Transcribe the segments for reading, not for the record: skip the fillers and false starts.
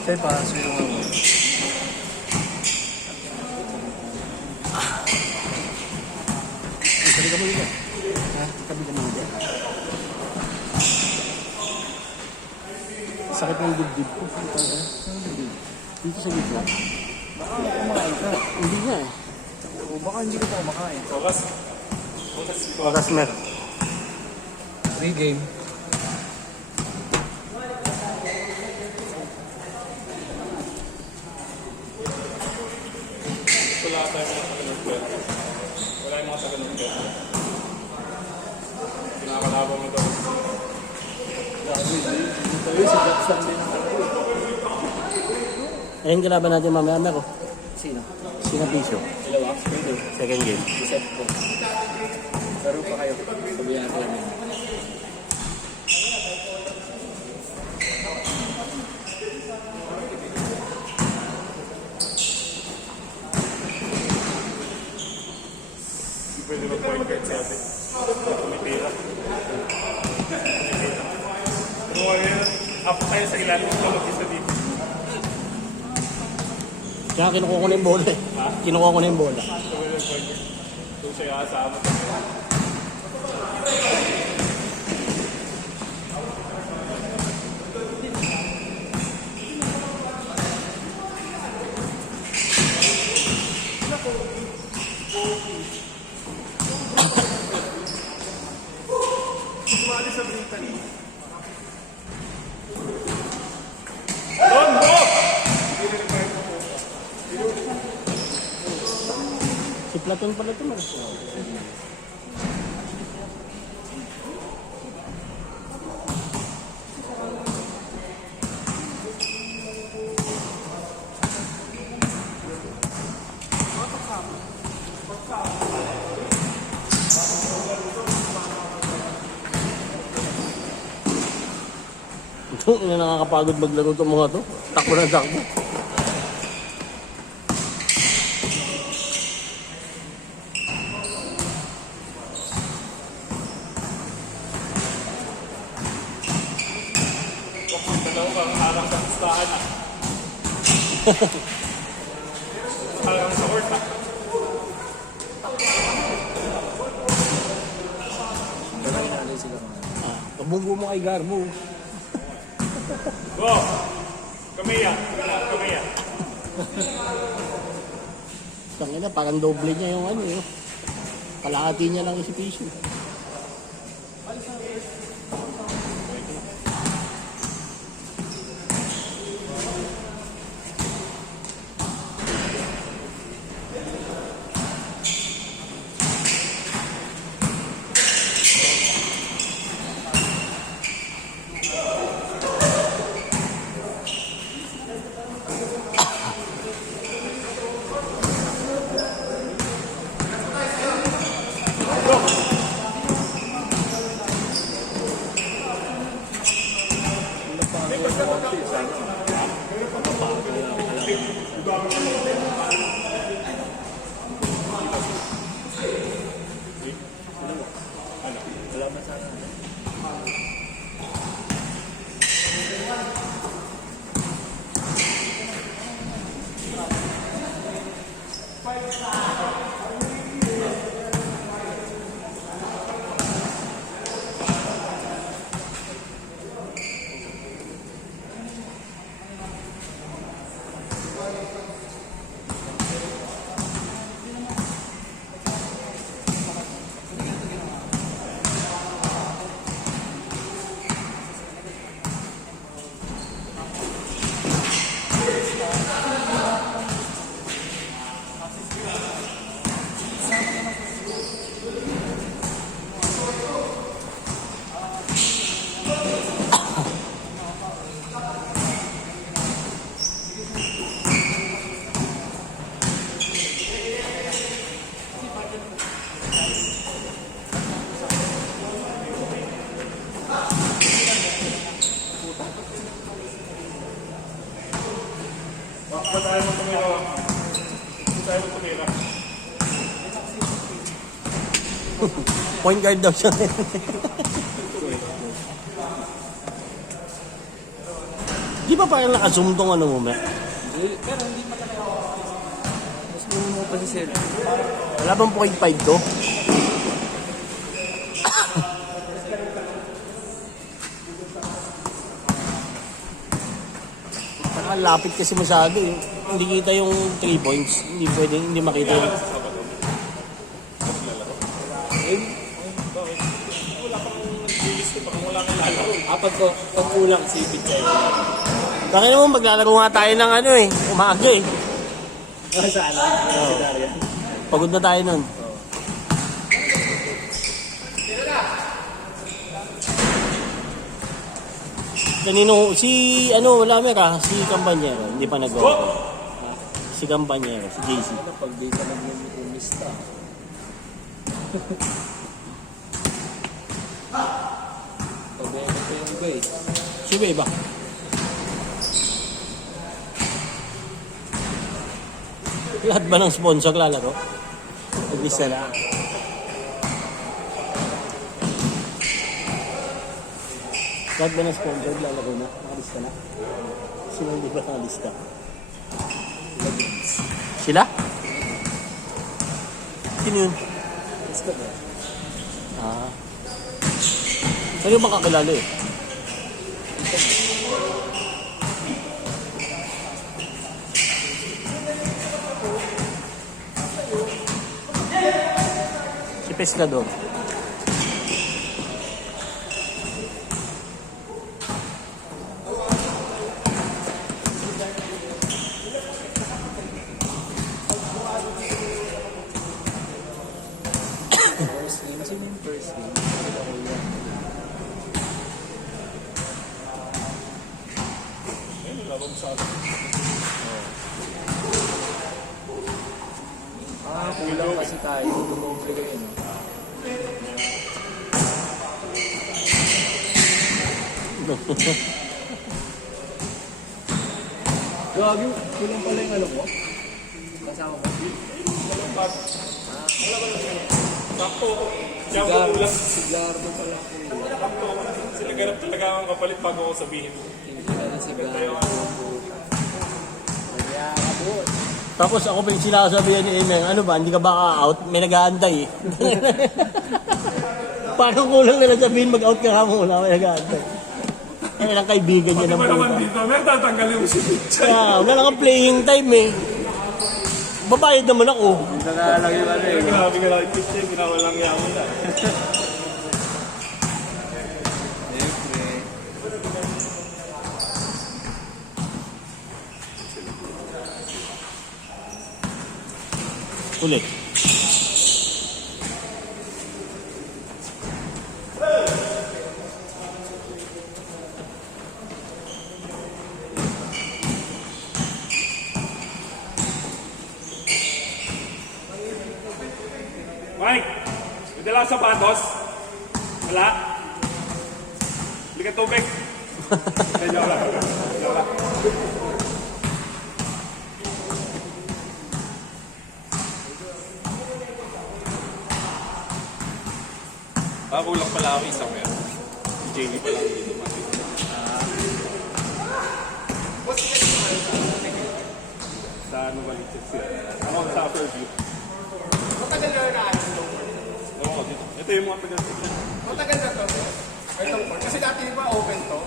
Saya pa, suyo nga mo. Sabi ka mo dito. Ha? Sabi ka mo dito. Sakit ng dibdib ko. Dito sa gitna. Baka kumakain ka. Hindi nga eh. O baka hindi ka pa kumakain. Wagas mer. Free game. Wala tayong mga tagalog. Wala yung mga tagalog. Pinakalaban mo daw. Tayo si Jackson din. Ayun kalaban natin mamaya Mer. Sino? Sinapisyo. Dalawa? Hindi. Second game. Isip ko. Laro pa kayo. Sabihan ko namin. Pwede mag-point guard sa atin. Tumitira. Kung ano yun, apo tayo sa ilalim ko mag-isa dito. Kaya kinukuha ko na yung bola eh. Kinukuha ko na yung bola. So, pwede mag-point guard. Doon siya kasama. Si Platon pala ito Mer. Ito, nakakapagod maglaro itong mga to. Takbo na takbo. Dalawa kang harang sa listahan ah. Harang sa court ah. Baka inalay sila mga. Kabunggo mo kay Garbo. Go! Kamiya! Kamiya! Tangina, parang doble niya yung ano yun. Kalahati niya lang isipisyo. Wala ba sana? Ba't tayo mo tumira? Ba't tayo mo tumira? Point guard daw siya. Di ba parang naka-zoom tong ano mo, Mer? Pero hindi pa talaga. Mas mo pa si Sir. Wala bang 0.5 to? Parang lapit kasi masyado eh. Hindi kita yung 3 points. Hindi pwedeng, hindi makita yung... Pag kulang, sipit kayo. Bakit naman maglalaro nga tayo ng ano eh, umaga eh. Saan? Si Darian. Pagod na tayo nun. Kanino, si ano, wala mera, si Campanyero, hindi pa nag-go. Si Campanyero, si JC. Ano, pag di ka nag-umista. Pag-benta ko yung iba eh. Si Beba. Lahat ba ng sponsor lalaro? Nag-lista na. Lahat ba ng sponsor lalaro na? Nakalista na? Sino hindi ba nakalista? Sila? Sino yun? Basta ba? Ah. Sa'yo makakilala eh. Si Pescador. First game. Sino yung first game? Sila ko yan. Kulang kasi tayo. Dumumple kayo, no? Gagi, kulang pala yung ano mo? Kasama mo? Sakto. Siya ang kulang. Sigardo pala kulang. Sakto. Sila ganap talaga ang kapalit bago ako sabihin. Hindi ka na sigardo. Magyakabot. Tapos ako pa yung sinasabihan ni Emeng, ano ba, hindi ka ba out? May nag-aantay eh. Parang kulang na lang sabihin mag-out ka ka muna, may nag-aantay. Ay, lang kaibigan niya ng Iba naman puta. dito, meron tatanggalin mo si Pichay. Kaya, wala lang ang playing time eh. Babayad naman ako. Hindi ka lang yung ano eh. Grabe ka lang, Pichay, ginawalang yaman na. Siyempre. Ulit. Mike, may dala ka sapatos? Wala? Bili ka tubig. Joke lang. Joke lang. Kulang pala ako isang meron. Si Jamie pala ang dito makita. Sa ano balik siya? Ako sa Fairview. Matagal na na Oo, dito. Ito yung mga tagal. Matagal na to. Itong part. Kasi dati di ba open to?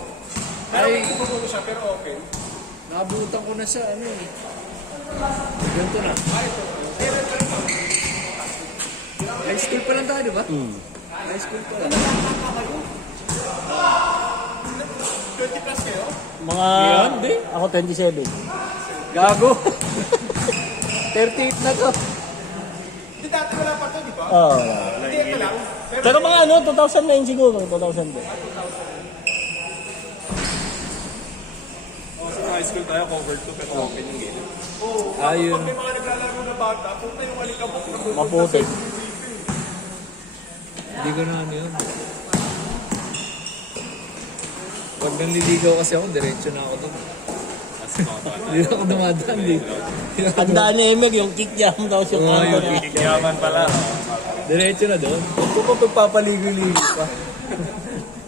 Pero may ibubuto siya pero open. Nakabutan ko na sa ano eh. Ganito na. High school pa lang tayo, di ba? High school pa lang. 20 plus kayo? Mga, ako 27. Gago. 38 na to. Hindi dati wala pa to, di ba? Oo. Hindi ito lang. Pero mga ano, 2009 siguro, 2010. Sa high school tayo, covered to, pero open yung gilid. Ayun. Pag may mga naglalaro na bata, punta yung alikabok na Maputi. Hindi ko na ano yun. Pag nanliligaw kasi ako, diretso na ako doon. Hindi na ako dumadaan. Tandaan ni Emeg, yung kick jam daw siya. Oo, yung niya. Kikyaman pala. Diretso na doon. Huwag ko pa pagpapaligoy-ligoy pa.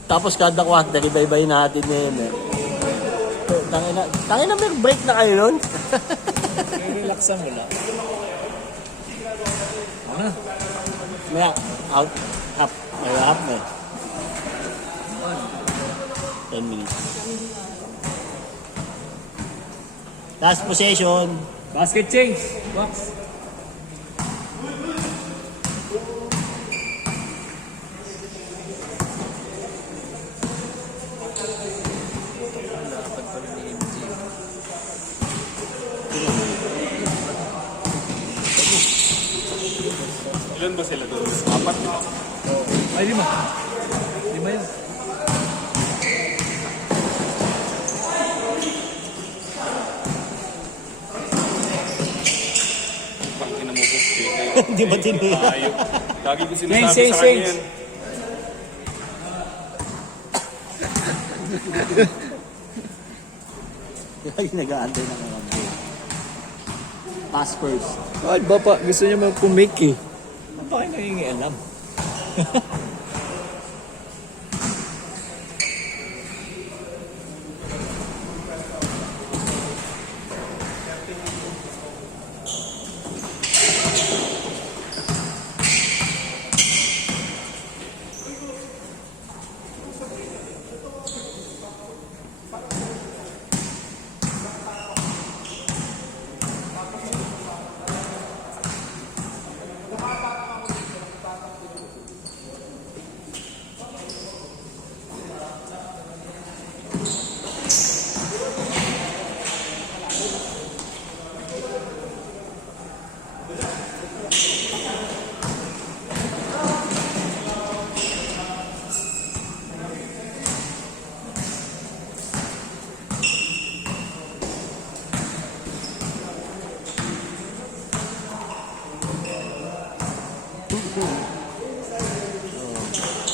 Tapos kada quarter, iba-ibay natin ni Emeg. Tangina, may break na kayo nun? Relaxan mo lang. Ano? Maya, out, half. Ay, half na. 10 minutes. Last possession. Basket change. Box. Dapat pala ni MG. Ilan ba sila doon? Apat na. Ay, 5. 5 yun. Pangina mo po. Hindi ba tinira? Ayok. Lagi ko sinasabi Change, sa kanya change. yan. Ay, nag-aantay na nga kami. Pass first. Ay, bapa, gusto niya mag-make eh. Ano ba kayo nangingialam?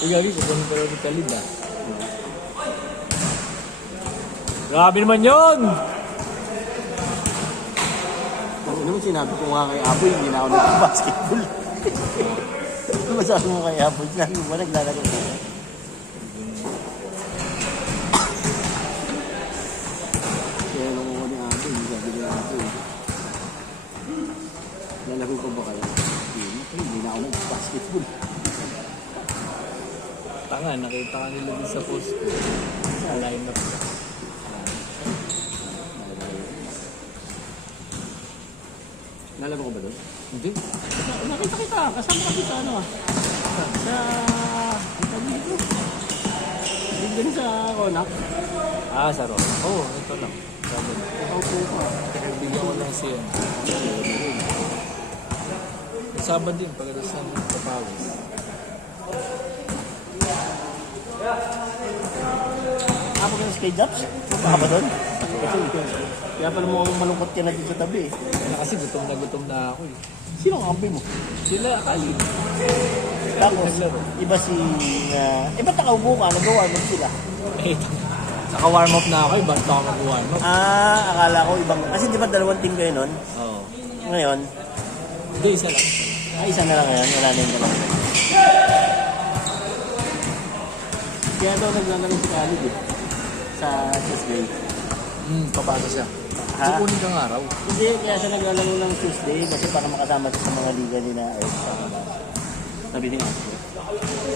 Uy, gagi, kukunin ka rin ni Khalid ah. Grabe naman yun! Ano mo sinabi ko nga kay Aboy, hindi na ako nag-basketball. Ano masabi mo kay Aboy? Sinabi mo ba naglalaro ko? Kaya nung ako ni Aboy, sabi ni Aboy, lalaro ko ba kayo? Hindi na ako nag-basketball. Tanga, nakita ka nila din sa post ko. Sa line-up ka. Lalaro ko ba doon? Hindi. Nakita kita, kasama kami sa ano ah. Sa... Ang tawag dito? Hindi din sa Konak. Ah, sa Ron. Oo, ito lang. Sabi na. Opo pa. Bigyan ko lang siya. Sabad din, pagkatapos ng kapawis. Ako ka ng skate jobs? Punta ka ba doon? Kasi kaya pala mo malungkot ka na dito sa tabi eh. Kasi gutom na ako eh. Sino ang kampi mo? Sila, Khalid. Tapos, Naglaro. iba si... ba't nakaupo ka? Nag-warm up sila. Eh, saka warm up na ako eh. Ba't ako mag-warm up? Akala ko ibang... Kasi di ba dalawang team kayo nun? Oo. Ngayon, Hindi, isa lang. isa na lang ngayon. Wala na yung dalawa. Kaya daw naglalaro si Khalid eh. Sa Tuesday. Paano siya? Ha? Kukunin ka nga raw. Hindi, kaya siya naglalaro ng Tuesday kasi para makasama siya sa mga liga nila. Sabi ni Aslo.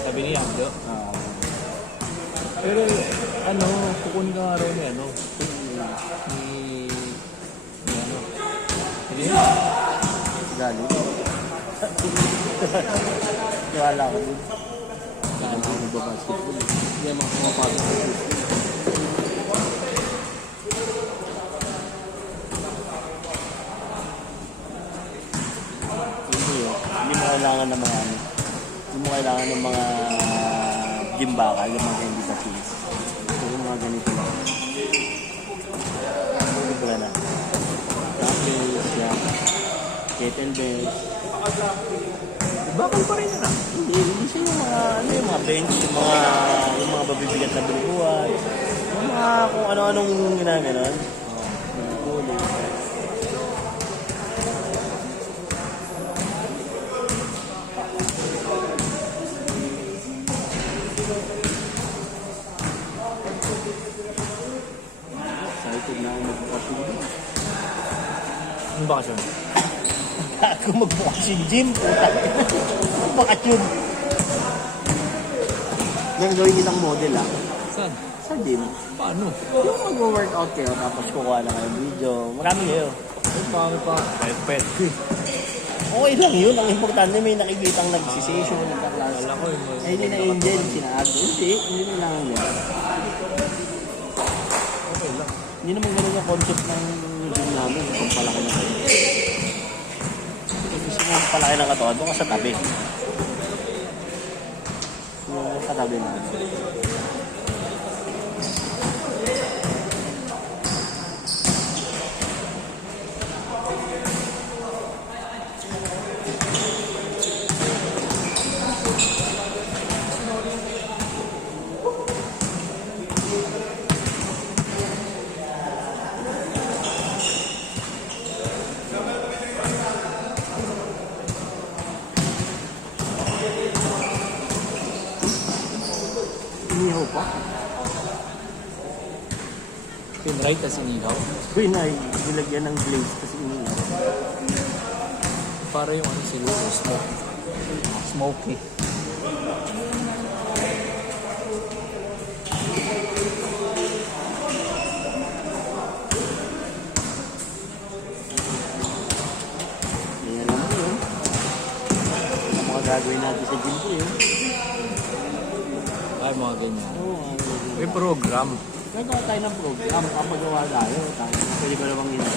Sabi ni Yamdo. Pero, kukunin ka nga raw ni ano. Ni ano. Hindi. Gali. Wala ko din. Dahil ako nagbabasketball. Hindi naman kumapasok sa Tuesday. Hindi mo kailangan ng mga hindi mo kailangan ng mga gym bakal, yung mga hindi patins. Yung mga ganito lang. Ito na. Dumbbells, yan. Kettlebells. Bakal pa rin yun ah. Hindi siya yung mga bench, yung mga babibigat na binubuhay. Yung mga kung ano-anong ginaganon. Pulling. Excited Ang bakasyon. Ako magbukas yung gym, puta. Magpakasyon. Yung gawin nilang model ah. Saan? Sa gym. Paano? Yung mag-workout kayo, tapos kukuha lang kayo ng video. Marami kayo. Ay, pangit pa. Pet. Okay lang yun. Ang importante may nakikitang nagsisession, nagkaklase. Wala ko yung... Ay, hindi na Angel, sinabi. Hindi na lang yan. Okay lang. Hindi naman ganun yung concept ng gym namin. Pagpalaki na kayo. Kung gusto mo palaki ng katawan, doon ka sa tabi. Yung sa tabi na. Inihaw pa. Pinright as inigaw. Uy, na, nilagyan ng glaze kasi inihaw. Para yung ano siguro, smoke. Smoky. Yan lang po yun. Ang mga gagawin natin sa gym po yun. Ay, mga ganyan. Oo, May program. gagawa tayo ng program. Kapagawa tayo. Pwede ko namang yun.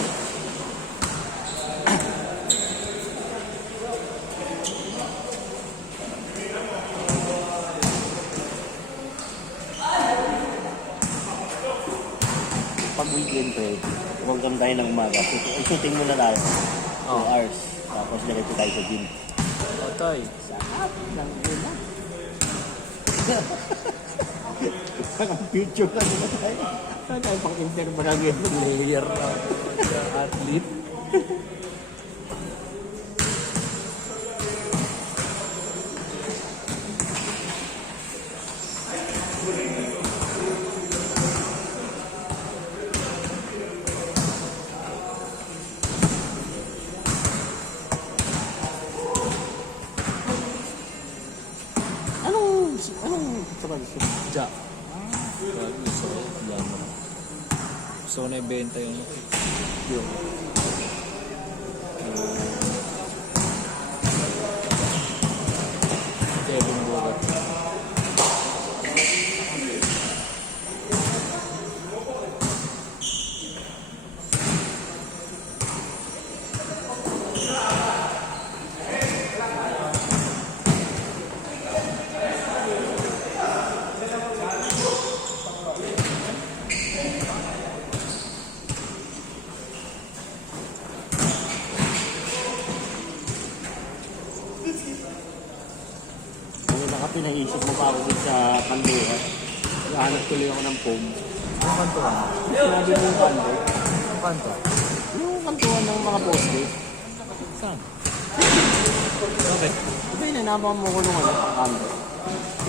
Pag weekend pwede. Program tayo ng umaga. Shooting muna tayo. 2 Oh. hours. Tapos diretso tayo sa gym. Patay. Sarap ng ulan. Parang future ka nila tayo. Saan tayo pang interbarangay? Player na. Athlete. Anong sarap siya? Ja. Gusto ko. Yan mo. Gusto ko na ibenta yung Yun. Kevin Bogart. Ano baka pinaisip mo pa ako dun sa Pandora? Hanap tuloy ako ng foam. Yung kantuan. Sinabi mo yung Pandora? Yung kanta. Yung kantuan ng mga poste. Saan? Okay. Diba inanabahan mo ko nung ano? Pandora.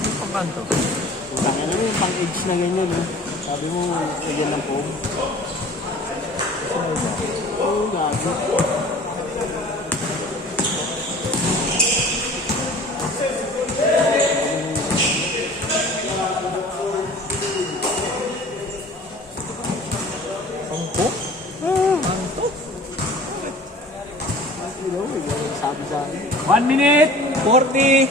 Yung pangkanto. Yung tangin na yung pang-age na ganyan. Eh. Sabi mo, lagyan ng foam. Oo, gabi. Pangko? Kanto? Sabi sa akin. 1 minute! 40!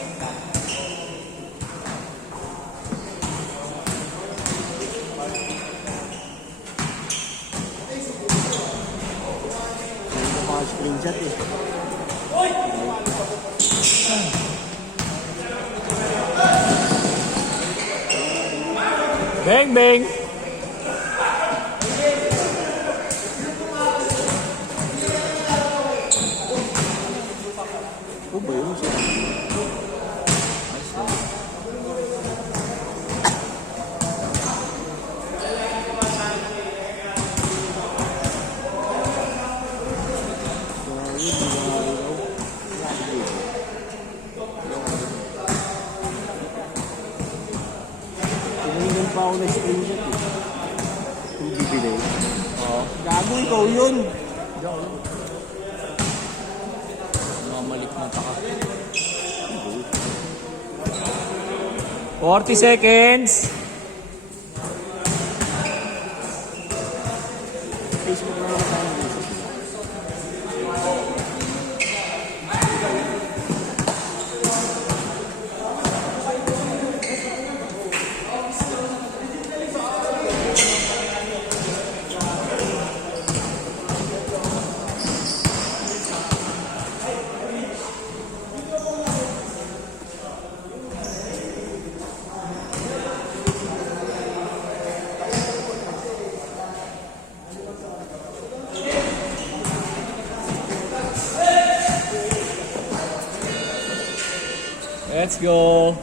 Hindi ko mga screenshot eh. Bang, bang! O ba yun siya? Tinignan pa ako ng screenshot eh. Kung bibili. Oo. Gago ikaw yun. Nataka. 40 seconds. Facebook na naman tayo ng Facebook. Let's go.